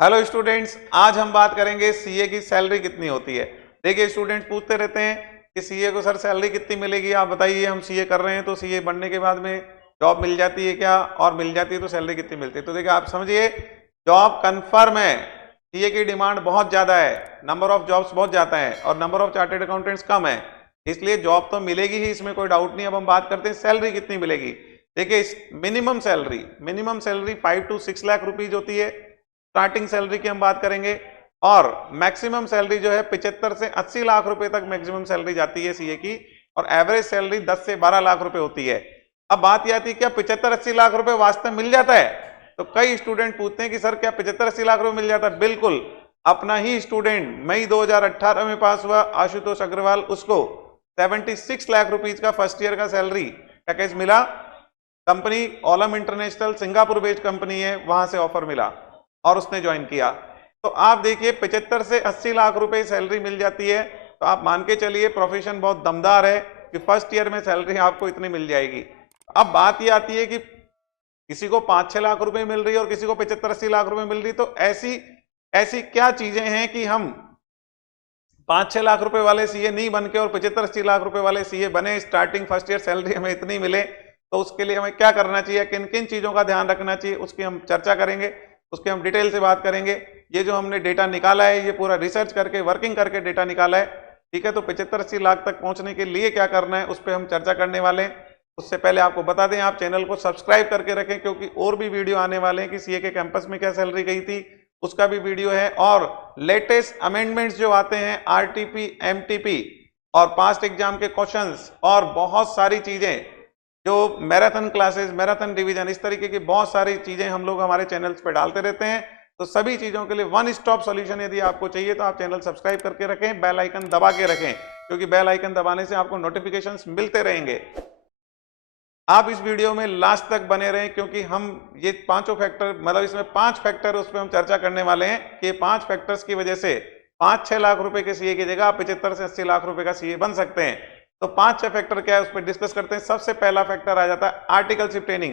Hello students, आज हम बात करेंगे सीए की सैलरी कितनी होती है। देखिए स्टूडेंट पूछते रहते हैं कि सीए को सर सैलरी कितनी मिलेगी, आप बताइए। हम सीए कर रहे हैं तो सीए बनने के बाद में जॉब मिल जाती है क्या, और मिल जाती है तो सैलरी कितनी मिलती है। तो देखिए आप समझिए, जॉब कंफर्म है। सीए की डिमांड बहुत ज्यादा है, नंबर ऑफ जॉब्स बहुत ज्यादा है और नंबर ऑफ चार्टेड अकाउंटेंट्स कम है, इसलिए जॉब तो मिलेगी ही, इसमें कोई डाउट नहीं। अब हम बात करते हैं सैलरी कितनी मिलेगी। देखिए minimum salary 5 to 6 lakh rupees होती है। स्टार्टिंग सैलरी की हम बात करेंगे, और मैक्सिमम सैलरी जो है 75 से 80 लाख रुपए तक मैक्सिमम सैलरी जाती है सीए की, और एवरेज सैलरी 10 से 12 लाख रुपए होती है। अब बात यह आती है क्या 75-80 लाख रुपए वास्तव मिल जाता है। तो कई स्टूडेंट पूछते हैं कि सर क्या 75-80 लाख रुपए मिल जाता है। बिल्कुल, अपना ही स्टूडेंट मई 2018 में पास हुआ आशुतोष अग्रवाल, उसको 76 लाख रुपीज का फर्स्ट ईयर का सैलरी पैकेज मिला। Company Olam international Singapore based company है, वहां से ऑफर मिला और उसने ज्वाइन किया। तो आप देखिए 75 से 80 लाख रुपए सैलरी मिल जाती है, तो आप मान के चलिए प्रोफेशन बहुत दमदार है कि फर्स्ट ईयर में सैलरी आपको इतनी मिल जाएगी। अब बात ये आती है कि किसी को 5-6 लाख रुपए मिल रही है और किसी को 75-80 लाख रुपए मिल रही है, तो ऐसी ऐसी क्या चीजें हैं कि हम 5-6 लाख रुपए वाले सीए नहीं बन के और 75-80 लाख रुपए वाले सीए बने, स्टार्टिंग फर्स्ट ईयर सैलरी हमें इतनी मिले। तो उसके लिए हमें क्या करना चाहिए, किन किन चीजों का ध्यान रखना चाहिए, उसकी हम चर्चा करेंगे, उसके हम डिटेल से बात करेंगे। ये जो हमने डेटा निकाला है, ये पूरा रिसर्च करके वर्किंग करके डेटा निकाला है, ठीक है। तो 75-80 लाख तक पहुंचने के लिए क्या करना है उस पर हम चर्चा करने वाले हैं। उससे पहले आपको बता दें, आप चैनल को सब्सक्राइब करके रखें, क्योंकि और भी वीडियो आने वाले हैं कि सीए के कैंपस में क्या सैलरी गई थी, उसका भी वीडियो है। और लेटेस्ट अमेंडमेंट्स जो आते हैं, आरटीपी, एमटीपी और पास्ट एग्जाम के क्वेश्चंस और बहुत सारी चीजें, जो मैराथन क्लासेस, मैराथन डिवीजन, इस तरीके की बहुत सारी चीजें हम लोग हमारे चैनल्स पे डालते रहते हैं। तो सभी चीजों के लिए वन स्टॉप सॉल्यूशन यदि आपको चाहिए तो आप चैनल सब्सक्राइब करके रखें, बेल आइकन दबा के रखें, क्योंकि बेल आइकन दबाने से आपको नोटिफिकेशंस मिलते रहेंगे। आप इस वीडियो में लास्ट तक बने रहें, क्योंकि हम ये पांचों फैक्टर, मतलब इसमें 5 फैक्टर उस पर हम चर्चा करने वाले हैं कि 5 फैक्टर्स की वजह से 5-6 लाख रुपए के सीए की जगह आप 75 से 80 लाख रुपए का सीए बन सकते हैं। तो 5-6 फैक्टर क्या है उस पर डिस्कस करते हैं। सबसे पहला फैक्टर आ जाता है आर्टिकलशिप ट्रेनिंग।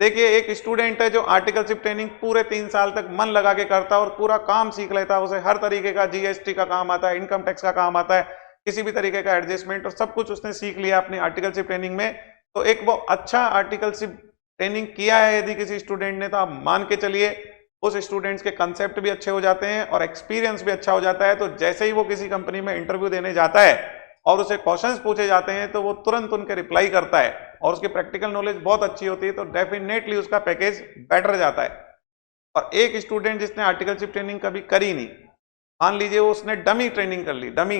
देखिए एक स्टूडेंट है जो आर्टिकलशिप ट्रेनिंग पूरे 3 साल तक मन लगा के करता है और पूरा काम सीख लेता है, उसे हर तरीके का जीएसटी का काम आता है, इनकम टैक्स का काम आता है, किसी भी तरीके का एडजस्टमेंट और सब कुछ उसने सीख लिया अपनी आर्टिकलशिप ट्रेनिंग में। तो एक वो अच्छा आर्टिकलशिप ट्रेनिंग किया है यदि किसी स्टूडेंट ने, तो आप मान के चलिए उस स्टूडेंट्स के कंसेप्ट भी अच्छे हो जाते हैं और एक्सपीरियंस भी अच्छा हो जाता है। तो जैसे ही वो किसी कंपनी में इंटरव्यू देने जाता है और उसे क्वेश्चंस पूछे जाते हैं, तो वो तुरंत उनके रिप्लाई करता है और उसकी प्रैक्टिकल नॉलेज बहुत अच्छी होती है, तो डेफिनेटली उसका पैकेज बेटर जाता है। और एक स्टूडेंट जिसने आर्टिकलशिप ट्रेनिंग कभी करी नहीं, मान लीजिए वो उसने डमी ट्रेनिंग कर ली, डमी,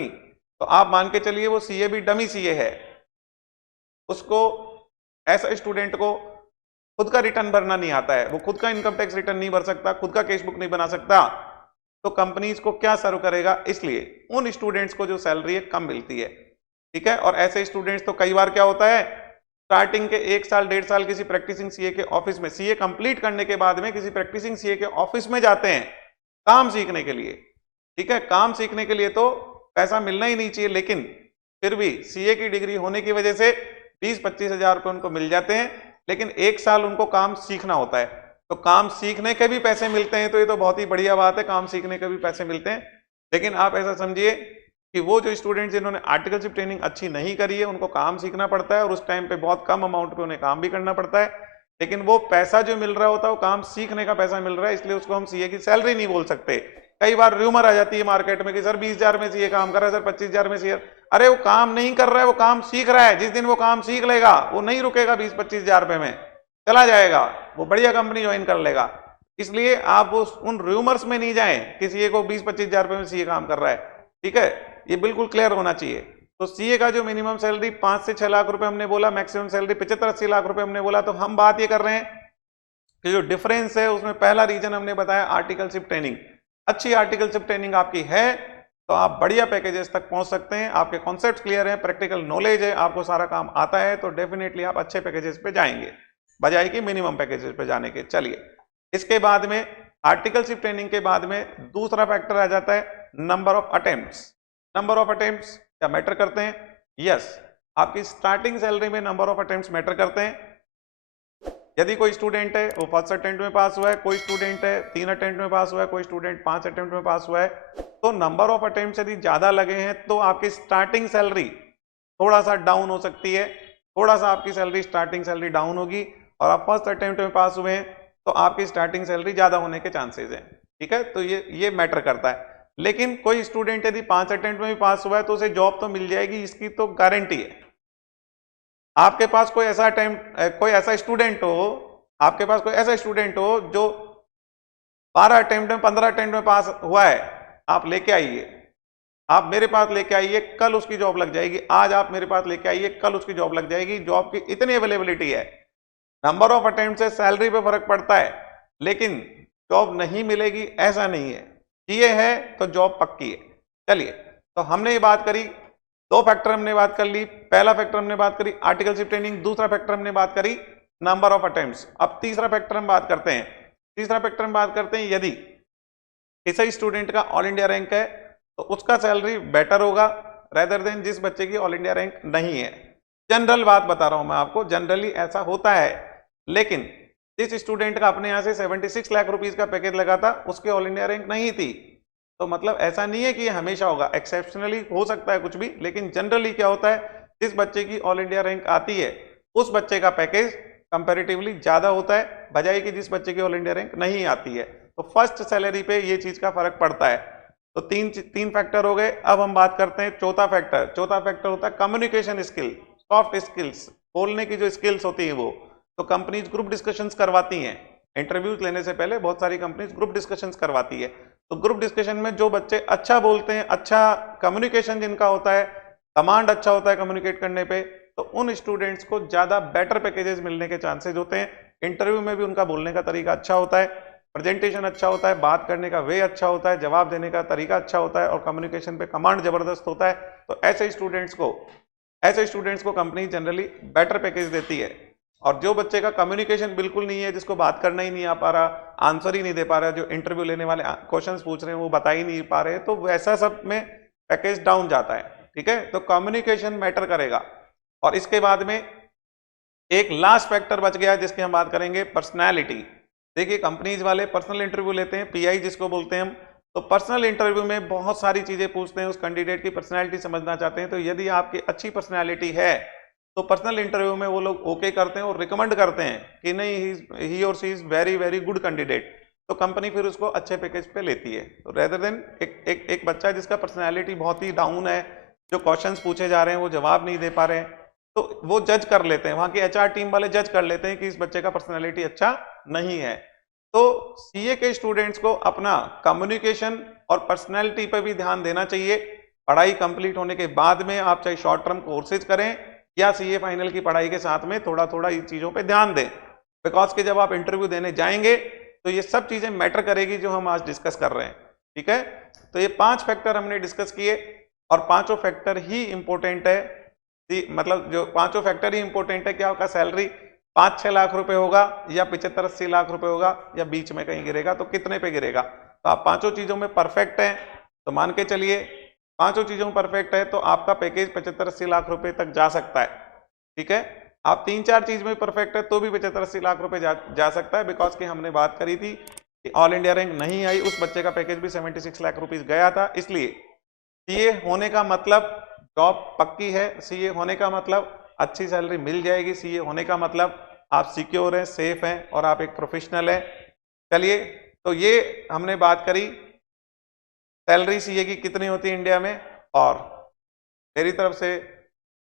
तो आप मान के चलिए वो सीए भी डमी सीए है। उसको, ऐसा स्टूडेंट को खुद का रिटर्न भरना नहीं आता है, वो खुद का इनकम टैक्स रिटर्न नहीं भर सकता, खुद का कैश बुक नहीं बना सकता, तो कंपनीज को क्या सर्व करेगा। इसलिए उन स्टूडेंट्स को जो सैलरी है कम मिलती है, ठीक है। और ऐसे स्टूडेंट्स तो कई बार क्या होता है, स्टार्टिंग के 1 साल 1.5 साल किसी प्रैक्टिसिंग सीए के ऑफिस में, सीए कंप्लीट करने के बाद में किसी प्रैक्टिसिंग सीए के ऑफिस में जाते हैं काम सीखने के लिए, ठीक है। काम सीखने के लिए तो पैसा मिलना ही नहीं चाहिए, लेकिन फिर भी सीए की डिग्री होने की वजह से 20-25 हजार रुपये उनको मिल जाते हैं, लेकिन 1 साल उनको काम सीखना होता है। तो काम सीखने के भी पैसे मिलते हैं, तो ये तो बहुत ही बढ़िया बात है, काम सीखने के भी पैसे मिलते हैं। लेकिन आप ऐसा समझिए कि वो जो स्टूडेंट जिन्होंने आर्टिकलशिप ट्रेनिंग अच्छी नहीं करी है, उनको काम सीखना पड़ता है और उस टाइम पे बहुत कम अमाउंट पे उन्हें काम भी करना पड़ता है, लेकिन वो पैसा जो मिल रहा होता है वो काम सीखने का पैसा मिल रहा है, इसलिए उसको हम सीए की सैलरी नहीं बोल सकते। कई बार र्यूमर आ जाती है मार्केट में कि सर 20,000 में सीए काम कर रहा है, सर 25,000 में सीए। अरे वो काम नहीं कर रहा है, वो काम सीख रहा है। जिस दिन वो काम सीख लेगा वो नहीं रुकेगा 20-25 हजार रुपए में, चला जाएगा, वो बढ़िया कंपनी ज्वाइन कर लेगा। इसलिए आप उन र्यूमर्स में नहीं जाएं कि सीए को 20-25 हजार रुपए में सीए काम कर रहा है, ठीक है। ये बिल्कुल क्लियर होना चाहिए। तो सीए का जो मिनिमम सैलरी 5 से 6 लाख रुपए हमने बोला, मैक्सिमम सैलरी 75-80 लाख रुपए हमने बोला। तो हम बात ये कर रहे हैं कि जो डिफरेंस है उसमें पहला रीजन हमने बताया आर्टिकलशिप ट्रेनिंग। अच्छी आर्टिकलशिप ट्रेनिंग आपकी है तो आप बढ़िया पैकेजेस तक पहुंच सकते हैं, आपके कॉन्सेप्ट क्लियर है, प्रैक्टिकल नॉलेज है, आपको सारा काम आता है, तो डेफिनेटली आप अच्छे पैकेजेस पे जाएंगे बजाय कि मिनिमम पैकेजेस पे जाने के। चलिए, इसके बाद में आर्टिकलशिप ट्रेनिंग के बाद में दूसरा फैक्टर आ जाता है number of attempts. Number of attempts क्या मैटर करते हैं? यस, आपकी स्टार्टिंग सैलरी में नंबर ऑफ अटेम्प्ट्स मैटर करते हैं। यदि कोई स्टूडेंट है वो फर्स्ट अटेम्प्ट में पास हुआ है, कोई स्टूडेंट है 3 अटेम्प्ट में पास हुआ है, कोई स्टूडेंट 5 अटेम्प्ट में पास हुआ है, तो नंबर ऑफ अटेम्प्ट यदि ज्यादा लगे हैं तो आपकी स्टार्टिंग सैलरी थोड़ा सा डाउन हो सकती है, थोड़ा सा आपकी सैलरी स्टार्टिंग सैलरी डाउन होगी। और आप फर्स्ट अटेम्प्ट में पास हुए हैं तो आपकी स्टार्टिंग सैलरी ज्यादा होने के चांसेस हैं, ठीक है। तो ये मैटर करता है। लेकिन कोई स्टूडेंट यदि 5 अटेम्प्ट में भी पास हुआ है तो उसे जॉब तो मिल जाएगी, इसकी तो गारंटी है। आपके पास कोई ऐसा स्टूडेंट हो, आपके पास कोई ऐसा स्टूडेंट हो जो 12 अटेम्प्ट में 15 अटेम्प्ट में पास हुआ है, आप लेके आइए, आप मेरे पास लेके आइए, कल उसकी जॉब लग जाएगी। आज आप मेरे पास लेके आइए, कल उसकी जॉब लग जाएगी। जॉब की इतनी अवेलेबिलिटी है। नंबर ऑफ अटेम्प्ट से सैलरी पे फर्क पड़ता है, लेकिन जॉब नहीं मिलेगी ऐसा नहीं है। ये है तो जॉब पक्की है। चलिए, तो हमने ये बात करी, 2 फैक्टर हमने बात कर ली। पहला फैक्टर हमने बात करी आर्टिकलशिप ट्रेनिंग, दूसरा फैक्टर हमने बात करी नंबर ऑफ अटेम्प्ट्स। अब तीसरा फैक्टर हम बात करते हैं। तीसरा फैक्टर हम बात करते हैं, यदि किसी स्टूडेंट का ऑल इंडिया रैंक है तो उसका सैलरी बेटर होगा रेदर देन जिस बच्चे की ऑल इंडिया रैंक नहीं है। जनरल बात बता रहा हूं मैं आपको, जनरली ऐसा होता है। लेकिन जिस स्टूडेंट का अपने यहां से 76 लाख रुपीस का पैकेज लगा था, उसके ऑल इंडिया रैंक नहीं थी, तो मतलब ऐसा नहीं है कि ये हमेशा होगा, एक्सेप्शनली हो सकता है कुछ भी। लेकिन जनरली क्या होता है, जिस बच्चे की ऑल इंडिया रैंक आती है उस बच्चे का पैकेज कंपैरेटिवली ज्यादा होता है, बजाय कि जिस बच्चे की ऑल इंडिया रैंक नहीं आती है। तो फर्स्ट सैलरी पे ये चीज का फर्क पड़ता है। तो तीन फैक्टर हो गए। अब हम बात करते हैं चौथा फैक्टर। चौथा फैक्टर होता है कम्युनिकेशन स्किल, सॉफ्ट स्किल्स, बोलने की जो स्किल्स होती है वो। तो कंपनीज ग्रुप डिस्कशंस करवाती हैं, इंटरव्यूज लेने से पहले बहुत सारी कंपनीज ग्रुप डिस्कशंस करवाती है। तो ग्रुप डिस्कशन में जो बच्चे अच्छा बोलते हैं, अच्छा कम्युनिकेशन जिनका होता है, कमांड अच्छा होता है कम्युनिकेट करने पे, तो उन स्टूडेंट्स को ज्यादा बेटर पैकेजेस मिलने के चांसेस होते हैं। इंटरव्यू में भी उनका बोलने का तरीका अच्छा होता है, प्रेजेंटेशन अच्छा होता है, बात करने का वे अच्छा होता है, जवाब देने का तरीका अच्छा होता है और कम्युनिकेशन पे कमांड जबरदस्त होता है। तो ऐसे स्टूडेंट्स को कंपनी जनरली बेटर पैकेज देती है। और जो बच्चे का कम्युनिकेशन बिल्कुल नहीं है, जिसको बात करना ही नहीं आ पा रहा, आंसर ही नहीं दे पा रहा, जो इंटरव्यू लेने वाले क्वेश्चंस पूछ रहे हैं वो बता ही नहीं पा रहे, तो वैसा सब में पैकेज डाउन जाता है, ठीक है। तो कम्युनिकेशन मैटर करेगा। और इसके बाद में एक लास्ट फैक्टर बच गया जिसकी हम बात करेंगे, पर्सनैलिटी। देखिए, कंपनीज वाले पर्सनल इंटरव्यू लेते हैं, पीआई जिसको बोलते हैं हम। तो पर्सनल इंटरव्यू में बहुत सारी चीजें पूछते हैं, उस कैंडिडेट की पर्सनैलिटी समझना चाहते हैं। तो यदि आपकी अच्छी पर्सनैलिटी है तो पर्सनल इंटरव्यू में वो लोग ओके करते हैं और रिकमेंड करते हैं कि नहीं, ही और C is very very good candidate. तो कंपनी फिर उसको अच्छे पैकेज पे लेती है। तो रेदर देन एक बच्चा जिसका पर्सनैलिटी बहुत ही डाउन है, जो क्वेश्चंस पूछे जा रहे हैं वो जवाब नहीं दे पा रहे हैं, तो वो जज कर लेते हैं, वहां की एचआर टीम वाले जज कर लेते हैं कि इस बच्चे का पर्सनैलिटी अच्छा नहीं है। तो सीए के स्टूडेंट्स को अपना कम्युनिकेशन और पर्सनैलिटी पर भी ध्यान देना चाहिए। पढ़ाई कंप्लीट होने के बाद में आप चाहे शॉर्ट टर्म कोर्सेज करें या सीए फाइनल की पढ़ाई के साथ में थोड़ा थोड़ा इन चीजों पे ध्यान दें, बिकॉज कि जब आप इंटरव्यू देने जाएंगे तो ये सब चीजें मैटर करेगी जो हम आज डिस्कस कर रहे हैं, ठीक है। तो ये 5 फैक्टर हमने डिस्कस किए और पांचों फैक्टर ही इंपॉर्टेंट है। मतलब जो पांचों फैक्टर ही इंपॉर्टेंट है कि आपका सैलरी 5-6 लाख रुपए होगा या 75-80 लाख रुपए होगा या बीच में कहीं गिरेगा, तो कितने पे गिरेगा। तो आप पांचों चीजों में परफेक्ट हैं तो मान के चलिए, पांचों चीजों में परफेक्ट है तो आपका पैकेज 75-80 लाख रुपए तक जा सकता है, ठीक है। आप 3-4 चीज में परफेक्ट है तो भी 75-80 लाख रुपए जा सकता है, बिकॉज कि हमने बात करी थी कि ऑल इंडिया रैंक नहीं आई, उस बच्चे का पैकेज भी 76 लाख रुपीस गया था। इसलिए सीए होने का मतलब जॉब पक्की है, सीए होने का मतलब अच्छी सैलरी मिल जाएगी, सीए होने का मतलब आप सिक्योर हैं, सेफ हैं और आप एक प्रोफेशनल हैं। चलिए, तो ये हमने बात करी सैलरी सीए की कितनी होती है इंडिया में। और मेरी तरफ से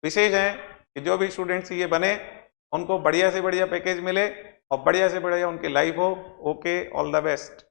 विशेष है कि जो भी स्टूडेंट सीए बने उनको बढ़िया से बढ़िया पैकेज मिले और बढ़िया से बढ़िया उनकी लाइफ हो। Okay, all the best.